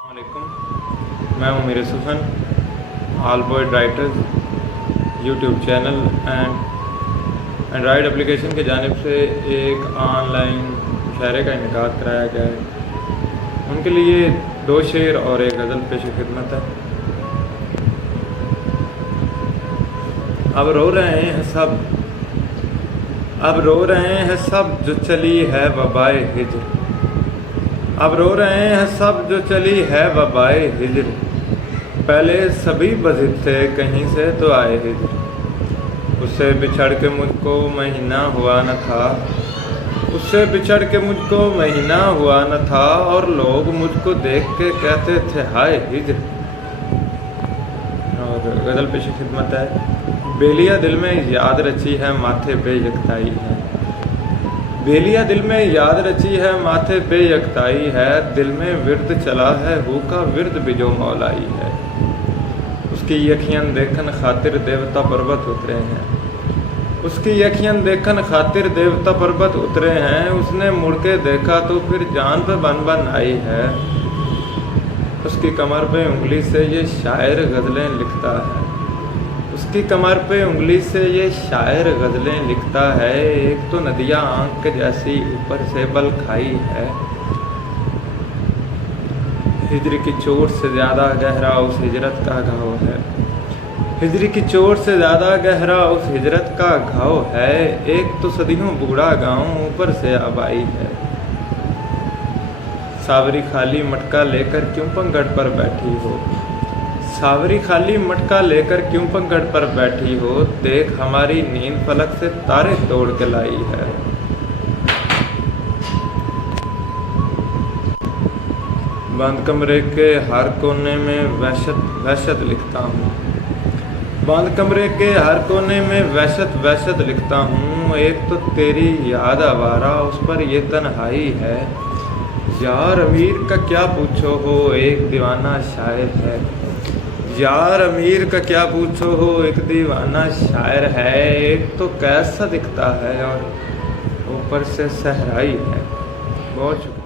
वालेकुम, मैं हूँ मेरे सुफन all poet writers YouTube channel and Android application की जानिब से एक ऑनलाइन मुशायरे का इनेकाद कराया गया है। उनके लिए 2 शेर और एक गज़ल पेश खिदमत है। अब रो रहे हैं सब, अब रो रहे हैं सब जो चली है वबाए हिज्र। अब रो रहे हैं सब जो चली है वबाए हिज्र। पहले सभी बज़िद थे कहीं से तो आए हिज्र। उससे बिछड़ के मुझको महीना हुआ न था, उससे बिछड़ के मुझको महीना हुआ न था। और लोग मुझको देख के कहते थे हाय हिज्र। और गज़ल पेश खिदमत है। बेलिया दिल में याद रची है माथे पे यकताई है। बेलिया दिल में याद रची है माथे पे यकताई है। दिल में विरद चला है हु का विरद भी जो मौलाई है। उसकी यखियन देखन खातिर देवता पर्वत उतरे हैं, उसकी यखियन देखन खातिर देवता पर्वत उतरे हैं। उसने मुड़ के देखा तो फिर जान पे बन बन आई है। उसकी कमर पे उंगली से ये शायर गज़लें लिखता है, उसकी कमर पे उंगली से ये शायर गज़लें लिखता है। एक तो नदियाँ आँख के जैसी ऊपर से बल खाई है। हिजर की चोट से ज़्यादा गहरा उस हिजरत का घाव है, हिजर की चोट से ज़्यादा गहरा उस हिजरत का घाव है। एक तो सदियों बूढ़ा गाँव ऊपर से आबाई है। सावरी खाली मटका लेकर क्यों पंगड़ पर बैठी हो, सावरी खाली मटका लेकर क्यों पंगड़ पर बैठी हो। देख हमारी नींद फलक से तारे तोड़ के लाई है। बंद कमरे के हर कोने में वहशत वहशत लिखता हूँ, बंद कमरे के हर कोने में वहशत वहशत लिखता हूँ। एक तो तेरी याद आवारा उस पर ये तन्हाई है। यार अमीर का क्या पूछो हो एक दीवाना शायर है। यार अमीर का क्या पूछो हो एक दीवाना शायर है। एक तो कैसा दिखता है और ऊपर से सहराई है। बहुत शुक्रिया।